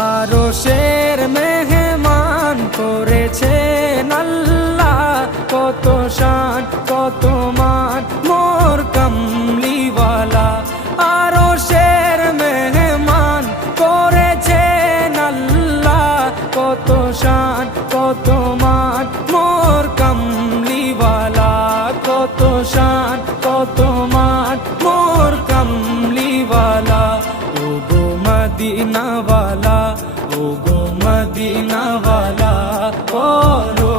আরশের মেহমান করেছেন আল্লাহ, কত শান কত মান মোর কামলিওয়ালা। আরশের মেহমান করেছেন আল্লাহ, কত শান কত মান মোর কামলিওয়ালা, কত শান কত মান মোর কামলিওয়ালা। ও গো মদিনাওয়ালা, ও গো মদিনাওয়ালা, করো